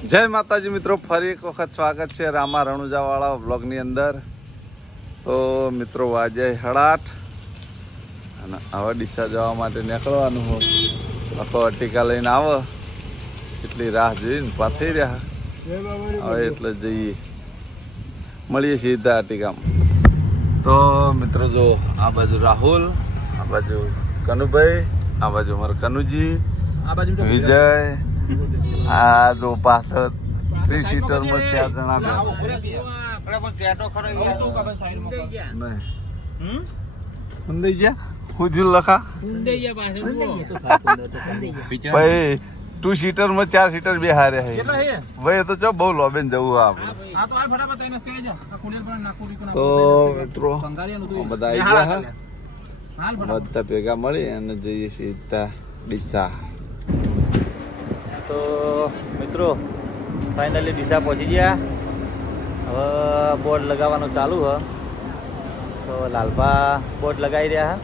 જય માતાજી મિત્રો, ફરી એક વખત સ્વાગત છે રામા રણુજાવાળા બ્લોગની અંદર. તો મિત્રો વાજે 8:30 અને હવે ડીસા જવા માટે નીકળવાનું હોય. આખો અટીકા લઈને આવો એટલી રાહ જોઈને પાથી રહ્યા હવે એટલે જઈએ, મળીએ સીધા અટીકામાં. તો મિત્રો જો આ બાજુ રાહુલ, આ બાજુ કનુભાઈ, આ બાજુ મારા કનુજી, આ બાજુ વિજય, આ જો પાછળ 3 સીટરમાં 4 જણા બે ગયા હુજુ લખા ભાઈ 2 સીટરમાં 4 સીટર બે હારે હે ભાઈ. તો જો બહુ લોબેન જવું આપણે. તો મિત્રો બધા આવી ગયા હા, બધા ભેગા મળી અને જઈએ સીધા ડીસા. તો મિત્રો ફાઇનલી ડીસા પહોંચી ગયા. હવે બોર્ડ લગાવવાનું ચાલુ હ. તો લાલભા બોર્ડ લગાવી રહ્યા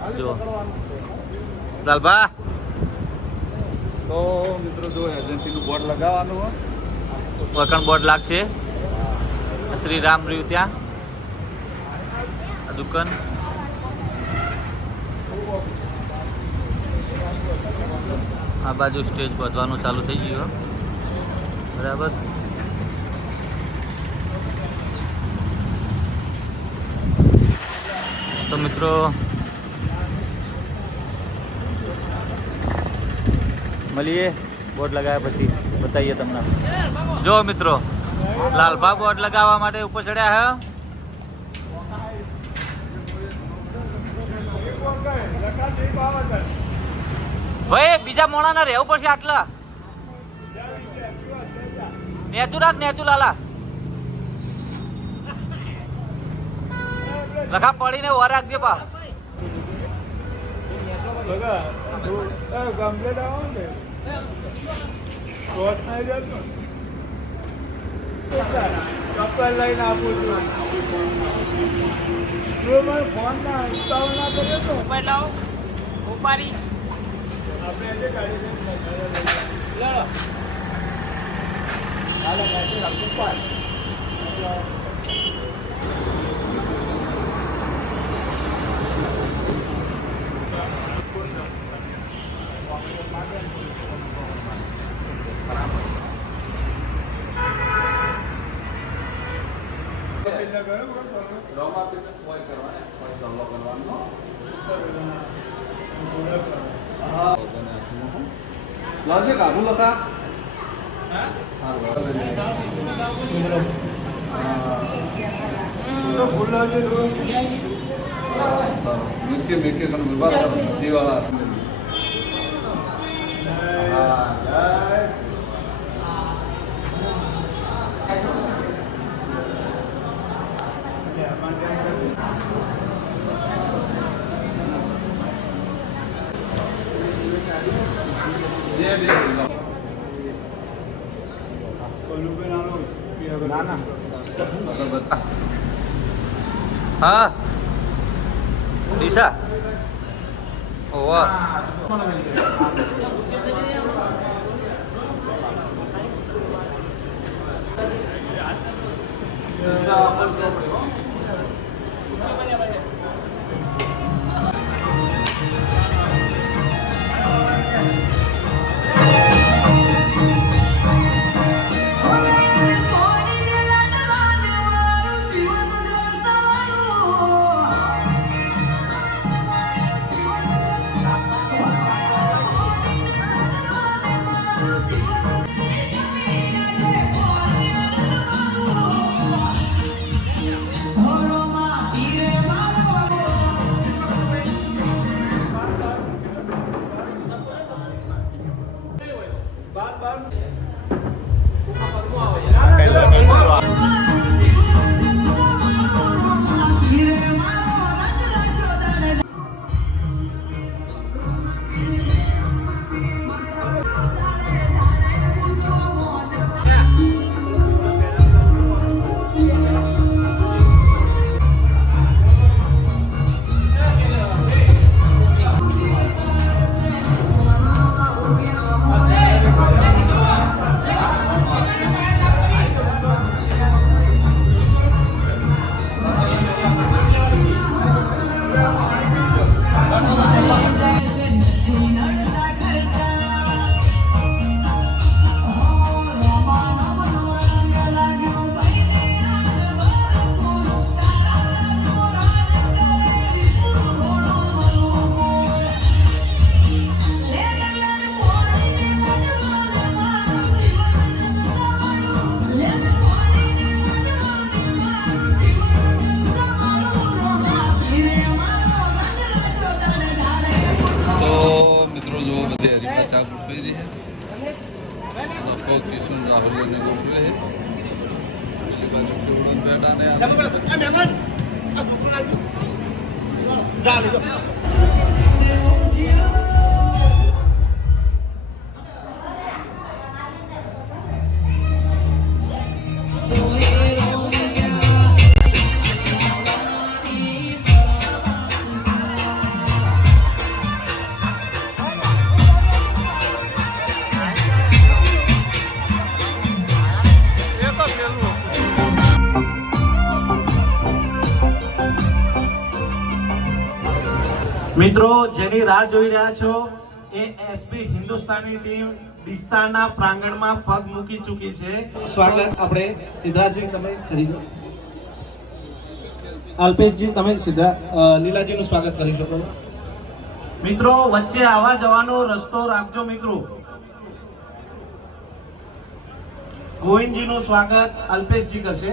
હા, જો લાલભા. તો મિત્રો જો એજન્સીનું બોર્ડ લગાવવાનું હોય, વખણ બોર્ડ લાગશે શ્રી રામ રહ્યું ત્યાં આ દુકાન. આ બાજુ સ્ટેજ બધવાનું ચાલુ થઈ ગયું બરાબર. તો મિત્રો મળીએ બોર્ડ લગાવ્યા પછી બતાવીએ તમને. જો મિત્રો લાલભા બોર્ડ લગાવવા માટે ઉપર ચડ્યા હે. ભાઈ બીજા મોણા ના રહેવું પડશે આટલા. નેચું રાખ, નેચું લાલા લખા પડીને વાર રાખજે પા. લઈને આપું છું ફોન ના ઇન્સ્ટોલ ના કર્યો તો મોબાઈલ લાવો ઉપાડી આપણે ગાડી લાગે કાબુ લખા મીઠે મીઠે દીવાળા. હા ડીસા ઓવા રાહુલ ને ગોઠવે છે પેલી બાજુ કેવડો બેટા ને મિત્રો જેની રાહ જોઈ રહ્યા છો એ એસપી હિન્દુસ્તાની ટીમ ડીસાના પ્રાંગણમાં પગ મૂકી ચૂકી છે. સ્વાગત આપણે સિદ્ધરાજસિંહ તમે કરી દો. અલ્પેશજી તમે લીલાજીનું સ્વાગત કરી શકો. મિત્રો વચ્ચે આવવા જવાનો રસ્તો રાખજો. મિત્રો ગોવિંદજીનું સ્વાગત અલ્પેશજી કરશે.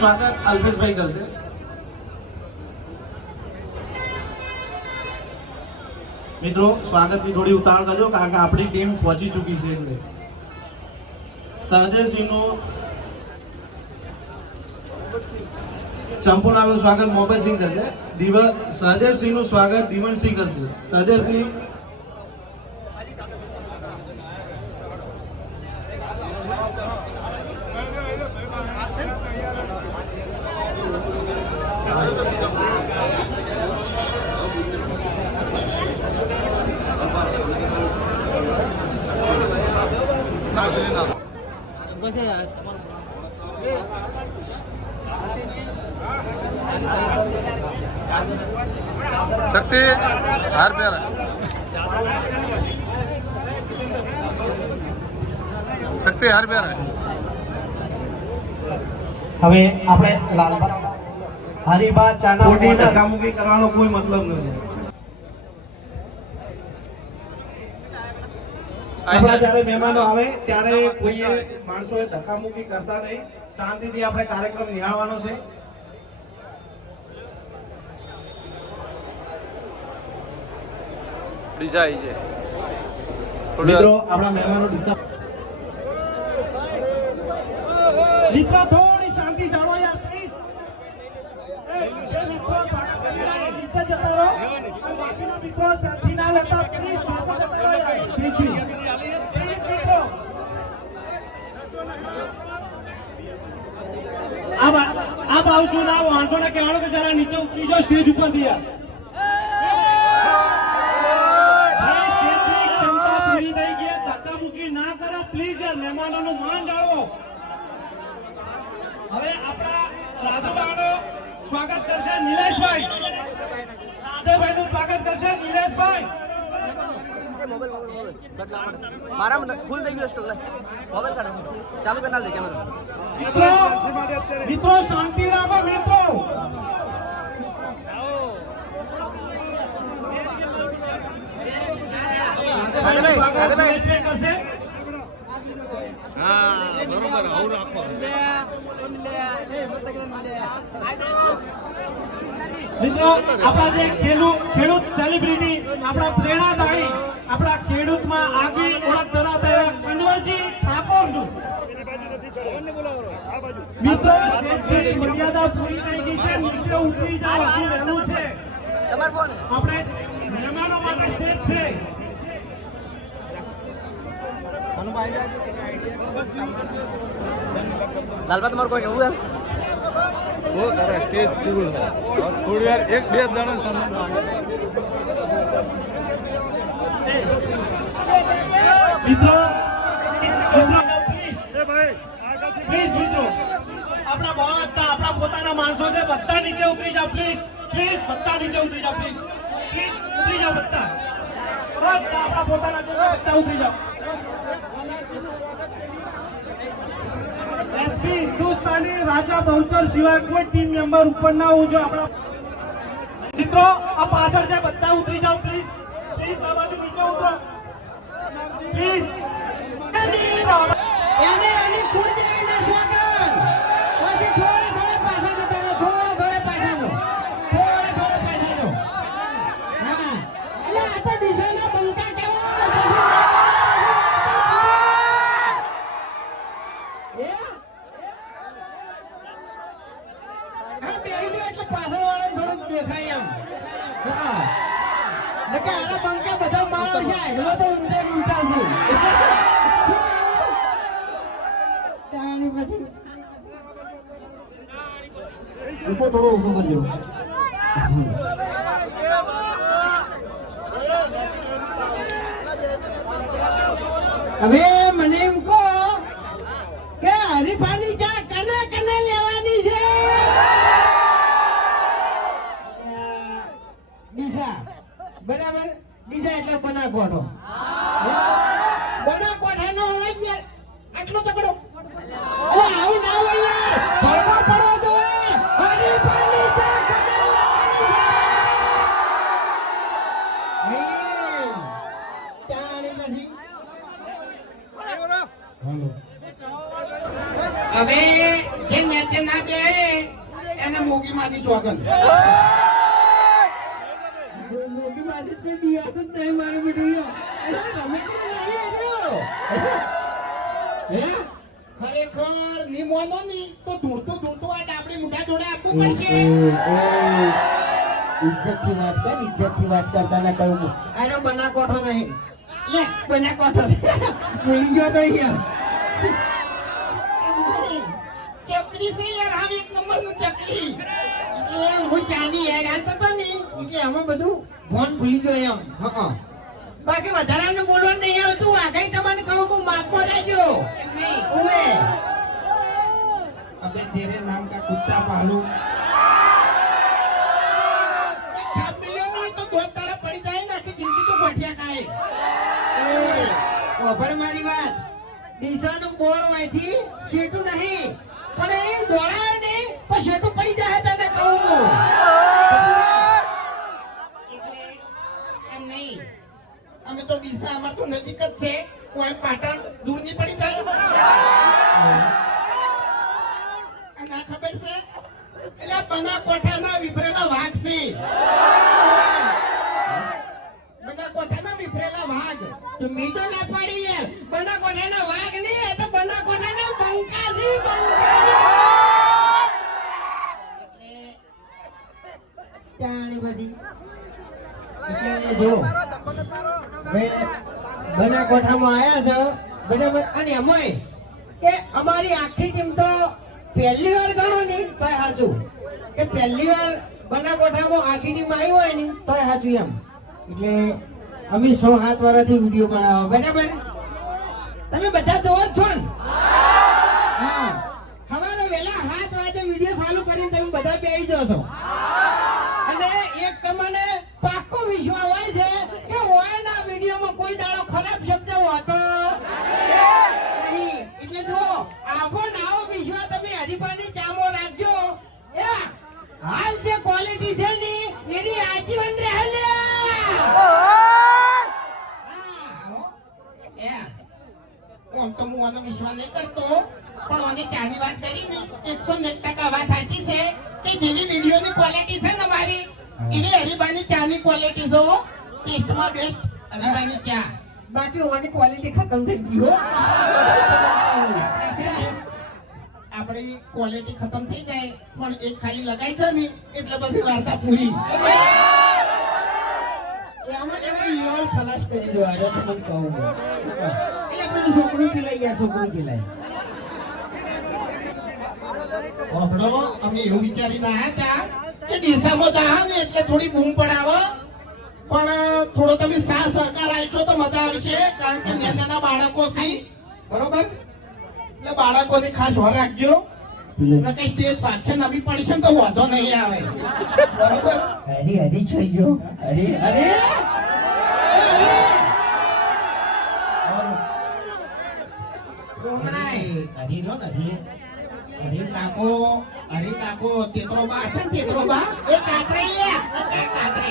સ્વાગત અલ્પેશભાઈ કરશે. મિત્રો સ્વાગતની થોડી ઉતાવળ કરજો કારણ કે આપણી ટીમ પહોંચી ચૂકી છે. એટલે સહજસિંહનું સંપૂર્ણ સ્વાગત મોહબ્બતસિંહ કરશે. સહજસિંહનું સ્વાગત દીવનસિંહ કરશે. સહજસિંહ શક્તિ હાર પહેરા શક્તિ હાર પહેરા હવે આપણે લાલબા હરિબા ચાના ખોટી ધક્કામુક્કી કરવાનો કોઈ મતલબ નથી. આપણા જ્યારે મહેમાનો આવે ત્યારે કોઈએ માણસોએ ધક્કામુક્કી કરતા નહીં. શાંતિથી આપણે કાર્યક્રમ નિહાળવાનો છે. ડીસા આવી છે મિત્રો આપણા મહેમાનો ડીસા. મિત્રો થોડી શાંતિ જાળવો યાર પ્લીઝ. મિત્રો સ્વાગત કરી રહ્યા છે. નીચે જતા રહો. બાકીના મિત્રો શાંતિ ના લેતા પ્લીઝ પાછા જતા રહો યાર. પ્લીઝ મિત્રો આ બાજુ ના વાંચો ને કહેવાનું કે જરા નીચે ઉતરી જાઓ સ્ટેજ ઉપર થી યાર. ના કરો પ્લીઝ યાર. મહેમાનોનું માન જાળવો. હવે આપણા રાધુબાનું સ્વાગત કરશે નિલેશભાઈ. રાધુભાઈનું સ્વાગત કરશે નિલેશભાઈ. મારા ફૂલ થઈ ગયો સ્ટોક મોબાઈલ કાઢો ચાલુ કરનાર દે કેમેરા. મિત્રો શાંતિ રાખો. મિત્રો નિલેશભાઈ કરશે. હા બરોબર આવું રાખો. મિત્રો આપણા જે ખેડૂત સેલિબ્રિટી આપણા પ્રેરણાદાયી આપણા ખેડૂતમાં આગવી ઓળખ ધરાવતા એવા કન્વરજી ઠાકોરનું મિત્રો મર્યાદા પૂરી થઈ ગઈ છે. નીચે ઉતરી જાવ રહેવું છે. આપણે મહેમાનો માટે સ્ટેજ છે. લાલબા તમારું કોઈ કેવું બહુ તારા સ્ટેજ ફૂલ થોડી વાર એક બે દાડા સમય મિત્રો પ્લીઝ મિત્રો આપણા આપણા પોતાના માણસો છે. બધા નીચે ઉતરી જાઓ પ્લીઝ. પ્લીઝ બધા નીચે ઉતરી જાઓ પ્લીઝ. પ્લીઝ ઉતરી જાઓ બધા. આપણા પોતાના બધા ઉતરી જાઓ. એસપી હિન્દુસ્તાની રાજા બહુચર સિવાય કોઈ ટીમ મેમ્બર ઉપર ના હોવું જોઈએ. આપણા મિત્રો આ પાછળ છે બધા ઉતરી જાઓ પ્લીઝ. પ્લીઝ આ બાજુ નીચે ઉતરો પ્લીઝ. એની ખુડ જેવી ના સ્વાગત પછી થોડે પાછા જતા રહો. થોડે પાછા જો. હા એટલે આ તો ડીઝલના બંકા કેવો થોડો ઓછો કરજો. હવે મને એમ કહો કે હરીફાની ચા કને કને લેવાની છે? ડીસા, બરાબર? ડીસા એટલે બનાસકાંઠો. બનાસકાંઠાનો હોય યાર, આટલો તકડો. અરે આવું ના હોય યાર, ભણવા પડવો જોઈએ. હરીફાની ચા કને લેવાની છે? ચા ને પછી હવે જે નેતે ના બે એને મોગી માંથી ચોગન મોટી મારી જ કોઈ દિયા તો નહીં મારું બેટું. તમે કેમ નહીં આવ્યો? હે? ખરેખર ની મોનો ની તો ધૂળતું આ ડાબડી મુઠા જોડે આપવું પડશે. ઇજ્જતથી વાત કર, ઇજ્જતથી વાત કરતા ના કહું. આનો બનાસકાંઠો નહીં. લે, બનાસકાંઠો છે. ભૂલી ગયો તો યાર. ચકરી છે યાર, હવે એક નંબર નું ચકરી. એટલે હું ચાની હેડ હાલતો હતો ને, એટલે આમાં બધું ફોન ભૂલી ગયો એમ. હા. બાકી વધારાનું બોલવાનું નહીં આવતું. આગળ તમને કહું હું માપમાં રહેજો. એમ નહીં. ઉવે. અબે તેરે નામ કા કુત્તા પાલુ. ફેમિલીઓ ની તો દોત તારા પડી જાય ને, આખી જિંદગી તો ગોઠિયા ખાય. ખબર મારી વાત. ડીસાનું બોળ માંથી શેઠું નહીં, પણ એ દોડાય નહીં તો શેઠું પડી જાય તને કહું હું. એટલે એમ નહીં, અમે તો ડીસા અમાર તો નજીક જ છે. કોઈ પાટણ દૂર નહીં પડી જાય. આ ના ખબર છે એટલે બનાસકાંઠાના વિફરેલા વાઘ છે. બનાસકાંઠાના વિફરેલા વાઘ. તો મેં તો ના પાડી યાર. બનાસકાંઠાના વાઘ નહીં, એ તો બનાસકાંઠાના બંકા છે, બંકા. જાણે બધી. એટલે જો હવે બનાસકાંઠામાં આયા છો, બરાબર? અને એમાંય કે અમારી આખી ટીમ તો પહેલી વાર ગણો ને તોય સાચું, કે પહેલી વાર બનાસકાંઠામાં આખી ટીમ આવી હોય ને તોય સાચું એમ. એટલે અમે 6-7 વર્ષથી વિડીયો બનાવો, બરાબર? તમે બધા જોવો જ છો ને? હા. સવારે વહેલા 7 વાગે વિડીયો ચાલુ કરીને તમે બધા બેસી જાઓ છો. અને એક તમને પાક્કો વિશ્વાસ હોય છે કે ઓયના વિડીયોમાં કોઈ દાડો ખરાબ શબ્દ હોતો નહીં. એટલે જો આવો ને આવો વિશ્વાસ તમે હરીફાની ચામો રાખજો. એ હાલ જે ક્વોલિટી છે ને એની આજીવન રહે લે. આમ તો હું આનો વિશ્વાસ નહીં કરતો, પણ આની ચાની વાત કરી ને 101% વાત સાચી છે કે જેવી વિડીયોની ક્વોલિટી છે ને મારી, એવી હરીબાની ચાની ક્વોલિટી છે. ટેસ્ટમાં બેસ્ટ હરીબાની ચા. બાકી ઓની ક્વોલિટી ખતમ થઈ ગઈ હો. આપણી ક્વોલિટી ખતમ થઈ જાય પણ એક ખાલી લગાઈ દે ને એટલે બધી વાર્તા પૂરી. આમાં તમે લેવલ ખલાસ કરી દો. અરે તમને કહું છું. એટલે પેલું છોકરું પીલાય યાર, છોકરું પીલાય. આપણો અમે એવું વિચારીને આવ્યા હતા કે ડીસામાં જાહે ને એટલે થોડી બૂમ પડાવો, પણ થોડો તમે સાથ સહકાર આપશો તો મજા આવશે. કારણ કે નાના બાળકો છે, બરોબર? એટલે બાળકોની ખાસ વાર રાખજો. કઈ સ્ટેજ પાછળ નવી પડી છે ને તો વાંધો નહીં આવે, બરોબર? હરી થઈ ગયો. હરી તેતરો બા છે ને, તેતરો બા એ કાતરે લ્યા.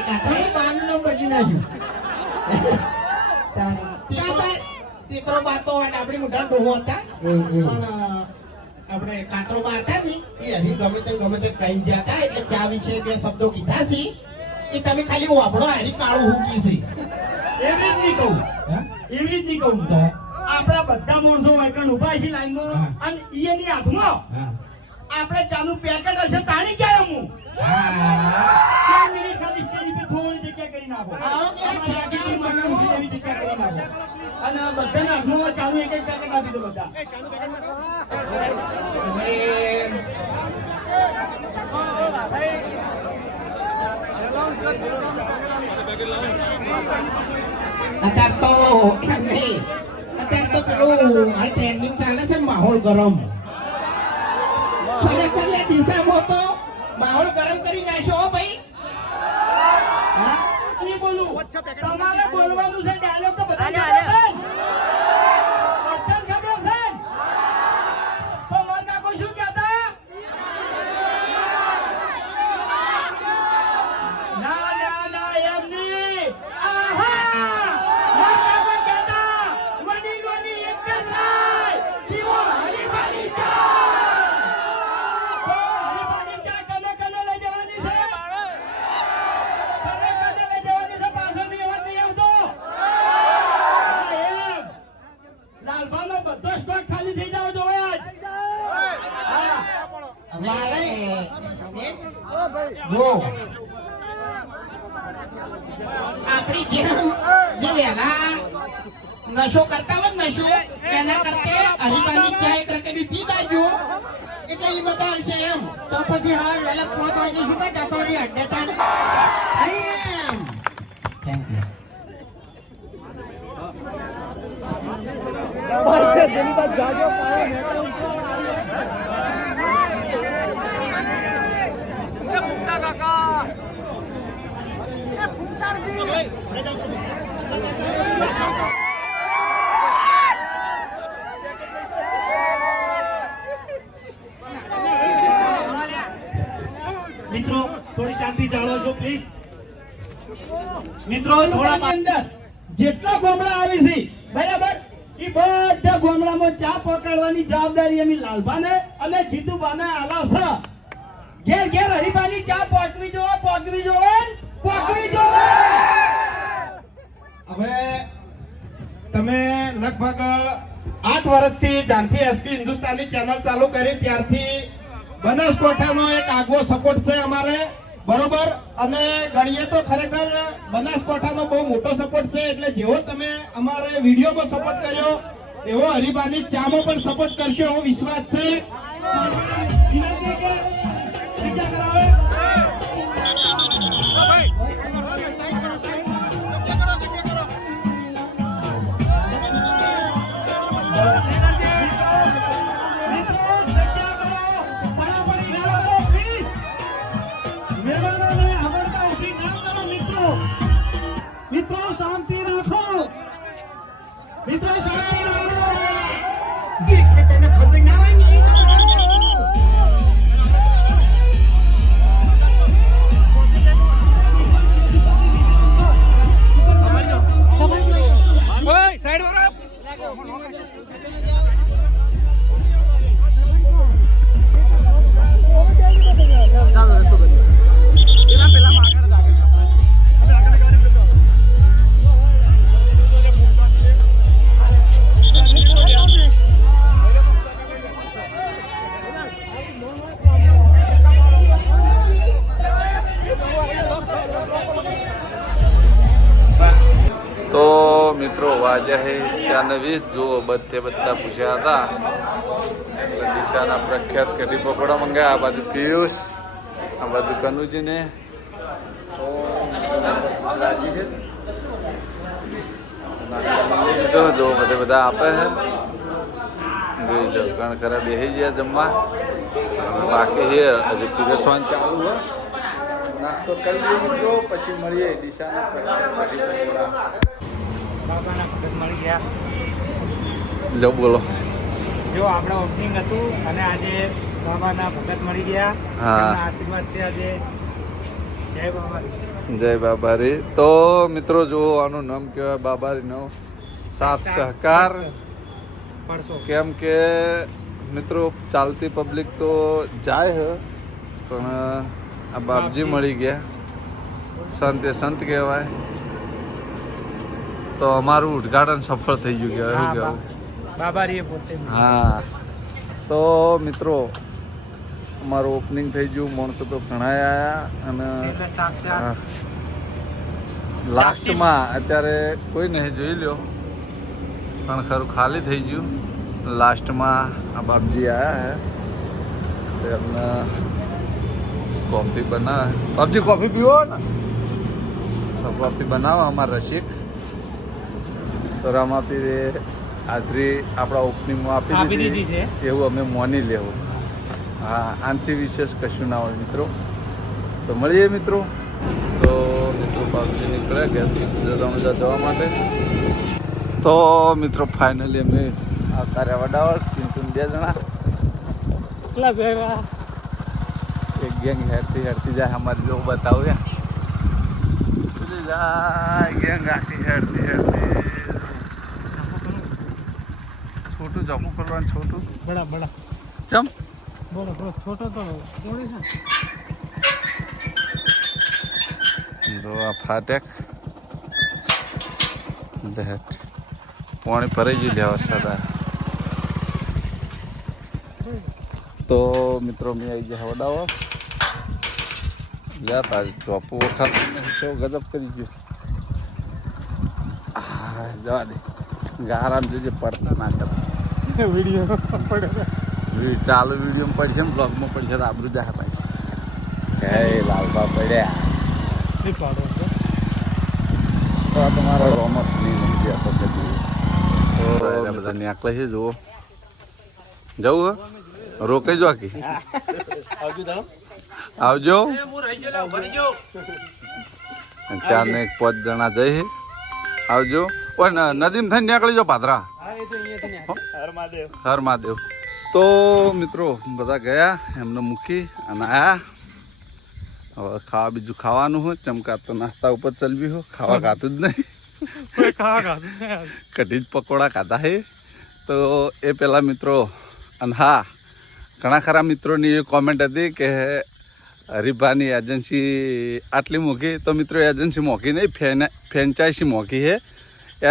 કાતરે બાનું નામ બદલી નાખ્યું. તેતરો બા તો આપણી મોટા ડોહો હતા, પણ આપણે કાતરો બા હતા ને એ હરી ગમે તે કઈ ગયા હતા. એટલે ચા વિશે 2 શબ્દો કીધા છે, એ તમે ખાલી વાપરો. હરી કાળું હુકી છે. એવી જ નહીં કહું, એવી જ નહીં કહું. આપણા બધા માણસો વાયકણ ઉભા છે લાઈનમાં, અને એની હાથમાં આપણે ચાનું પેકેટ હશે તાણી ક્યારે હું 2 મિનિટ ખાલી સ્ટેજ પર થોડી જગ્યા કરી નાખો. એવી જગ્યા કરી નાખો અને બધાના હાથમાં ચાનું એક પેકેટ આપી દો. બધા અત્યારે તો એમ નહીં, અત્યારે તો પેલું હાલ ટ્રેન્ડિંગ ચાલે છે માહોલ ગરમ. ખરેખર લે ડીસામાં તો માહોલ ગરમ કરી નાખશો હો ભાઈ. હા નહીં બોલું. તમારે બોલવાનું છે, ડાયલોગ તો બધાને ખબર છે. બધાને ખબર છે. તો મન કાકો શું કહેતા? ના ના ના એમ નહીં. આહા! મન કાકો કહેતા, વડીલોની એક જ રાય, પીવો હરીફાની ચા. તો હરીફાની ચા કને કને લઈ જવાની છે? કને કને લઈ જવાની છે? પાછળથી અવાજ નહીં આવતો. હા, એમ. લાલભાનો બધો સ્ટોક ખાલી થઈ જાવ જોવે આજ. હા. વાલે જો આપણી જે વહેલા નશો કરતા હોય ને નશો એના કરતે હરીબાની ચા એક રકેબી પી જાજો એટલે એ બધા આવશે એમ. તો પછી હા વહેલા 5 વાગે શું કઈ જતો રહી અડ્ડે તાન એમ. Thank you. મિત્રો થોડી શાંતિ જાળવો છો પ્લીઝ. મિત્રો થોડા અંદર જેટલા ગોમડા આવી છે બરાબર એ બધા ગોમડામાં ચા પકડવાની જવાબદારી એમી લાલભાને અને જીતુભાને આલાવશે. ઘેર ઘેર હરીબાની ચા પકવી જોવે પકવી જોવે પકવી જોવે. હવે તમે લગભગ 8 વર્ષથી જ્યારથી એસપી હિન્દુસ્તાની ચેનલ ચાલુ કરી ત્યારથી બનાસકાંઠાનો એક આગવો સપોર્ટ છે અમારે બરોબર. અને ગણીએ તો ખરેખર બનાસકાંઠાનો બહુ મોટો સપોર્ટ છે. એટલે જેવો તમે અમારે વિડીયોમાં સપોર્ટ કર્યો એવો હરીબાની ચામાં પણ સપોર્ટ કરશો એવો વિશ્વાસ છે. વિનંતી કે જગ્યા કરાવે. મિત્રો જગ્યા કરો, પડાપડી ના કરો પ્લીઝ. મહેમાનોને આવડતા ઊભી ના કરો મિત્રો. મિત્રો શાંતિ રાખો. મિત્રો શાંતિ રાખો. એટલે તને ખબર ના હોય ને એ તો તો મિત્રો વાજ્યા હે 4:20 જુઓ બધે બધા પૂછ્યા હતા એટલે ડીસાના પ્રખ્યાત કઢી પકોડા મંગાયા. આ બાજુ પિયુષ, આ બાજુ કનુજીને તો જો બધે બધા આપે છે. જોઈ લો ઘણ ખરા બેસી ગયા જમવા. બાકી છે હજી પીરસવાનું ચાલુ હોય. નાસ્તો કરી લઈએ મિત્રો, પછી મળીએ ડીસાના પ્રખ્યાત કઢી પકોડા. બાબાના ભગત મળી ગયા. લો બોલો. જો આપણે ઓપનિંગ હતું અને આજે બાબાના ભગત મળી ગયા. હા. એમના આશીર્વાદ છે આજે. જય બાબા. જય બાબારી. તો મિત્રો જુઓ આનું નામ કહેવાય બાબારીનો સાથ સહકાર. પડશો. કેમ કે મિત્રો ચાલતી પબ્લિક તો જાય છે પણ આ બાપજી મળી ગયા. સંતે સંત કહેવાય. તો અમારું ઉદ્ઘાટન સફળ થઈ ગયું કહેવાય. શું કહેવાય? બાબારીએ પોતે. હા. તો મિત્રો અમારું ઓપનિંગ થઈ ગયું. માણસો તો ઘણા આવ્યા અને છેલ્લે સાક્ષાત લાસ્ટમાં અત્યારે કોઈ નહીં જોઈ લ્યો પણ ખરું ખાલી થઈ ગયું. લાસ્ટમાં આ બાપજી આવ્યા હે એમને કોફી બનાવે. પબજી કોફી પીવો ને તો કોફી બનાવો અમારા રસિક. તો રામાપીરે હાજરી આપણા ઓપનિંગમાં આપી દીધી છે એવું અમે માની લેવું. હા, આનાથી વિશેષ કશું ના હોય મિત્રો. તો મળીએ મિત્રો. તો મિત્રો પબજી નીકળે ગયા રણુજા જવા માટે. તો મિત્રો ફાઇનલી અમે આ કાર્ય વડાવળ 2 જણા એક ગેંગ હેડતી જાય. અમારી જો બતાવું જાય ગેંગ આખી હેડતી છોટું જમું કરવાનું. છોટું બડા ચમ છોટો તો જો આ ફાટેક પાણી ભરાઈ ગયું લે વરસાદ આવ્યો. તો મિત્રો મેં આવી ગયા વડાવો લ્યા તારી ચોપુ વખત તો ગજબ કરી ગયું. જવા દે ગારામ જજે પડતા ના કરે. વિડીયો ચાલુ વિડીયો પડશે ને બ્લોગમાં પડશે તો આબરું જા પાછી. હે લાલબા પડ્યા તો આ તમારો રોમસ નહીં ગયા તો બધા નેકલે છે જુઓ. જવું હે રોકાઈ જો આખી આવજો. 4 ને 5 જણા જઈ આવજો. પણ નદીમ થઈને નીકળી જાઓ પાદરા. હર મહાદેવ. તો મિત્રો બધા ગયા એમને મૂકી અને આયા. હવે ખાવા બીજું ખાવાનું હોય. ચમકા તો નાસ્તા ઉપર ચલવી હો. ખાવા ખાતું જ નહીં. કઢી જ પકોડા ખાધા હે. તો એ પેલા મિત્રો અને હા ઘણા ખરા મિત્રોની એ કોમેન્ટ હતી કે હરીફાની એજન્સી આટલી મોંઘી. તો મિત્રો એજન્સી મોંઘી નહીં, ફ્રેન્ચાઇઝી મોંઘી છે.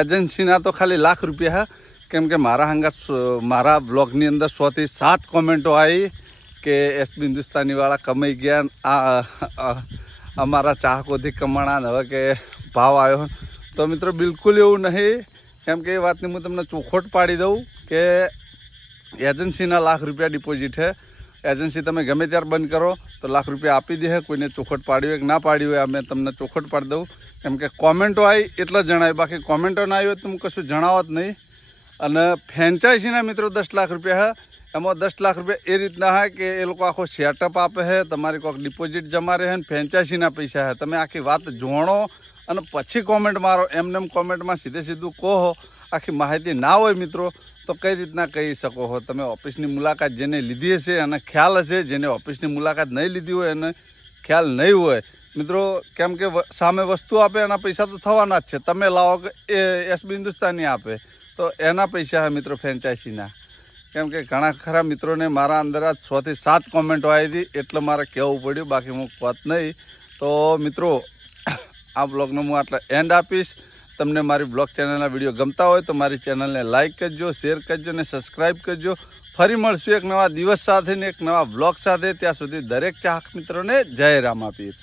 એજન્સીના તો ખાલી લાખ રૂપિયા હે. કેમ કે મારા હંગાત મારા બ્લોગની અંદર 100 થી 7 કોમેન્ટો આવી કે એસબી હિન્દુસ્તાનીવાળા કમાઈ ગયા, અમારા ચાહકોથી કમાણા હવે કે ભાવ આવ્યો. તો મિત્રો બિલકુલ એવું નહીં. કેમ કે એ વાતની હું તમને ચોખોટ પાડી દઉં કે એજન્સીના લાખ રૂપિયા ડિપોઝિટ છે. એજન્સી તમે ગમે ત્યારે બંધ કરો તો લાખ રૂપિયા આપી દે. કોઈને ચોખોટ પાડી હોય કે ના પાડી હોય અમે તમને ચોખોટ પાડી દઉં. કેમ કે કોમેન્ટો આવી એટલે જણાવ્યું, બાકી કોમેન્ટો ના આવી હોય તો હું કશું જણાવો જ નહીં. અને ફ્રેન્ચાઇઝીના મિત્રો 10 લાખ રૂપિયા છે. એમાં 10 લાખ રૂપિયા એ રીતના હોય કે એ લોકો આખો સેટઅપ આપે છે, તમારી કોઈક ડિપોઝિટ જમા રહે ને ફ્રેન્ચાઇઝીના પૈસા છે. તમે આખી વાત જોણો અને પછી કોમેન્ટ મારો. એમને કોમેન્ટમાં સીધું કહો આખી માહિતી ના હોય મિત્રો તો કઈ રીતના કહી શકો છો. તમે ઓફિસની મુલાકાત જેને લીધી હશે અને ખ્યાલ હશે, જેને ઓફિસની મુલાકાત નહીં લીધી હોય એને ખ્યાલ નહીં હોય મિત્રો. કેમ કે સામે વસ્તુ આપે એના પૈસા તો થવાના જ છે. તમે લાવો કે એ એસબી હિન્દુસ્તાની આપે તો એના પૈસા છે મિત્રો ફ્રેન્ચાઇઝીના. કેમ કે ઘણા ખરા મિત્રોને મારા અંદર આ 6 થી 7 કોમેન્ટો આવી હતી એટલે મારે કહેવું પડ્યું, બાકી હું વાત નહીં. તો મિત્રો આ બ્લોગનો હું આટલા એન્ડ આપીશ. તમને મારી બ્લોગ ચેનલના વિડીયો ગમતા હોય તો મારી ચેનલને લાઇક કરજો, શેર કરજો અને સબસ્ક્રાઈબ કરજો. ફરી મળશું એક નવા દિવસ સાથે ને એક નવા બ્લોગ સાથે. ત્યાં સુધી દરેક ચાહક મિત્રોને જય રામાપીર.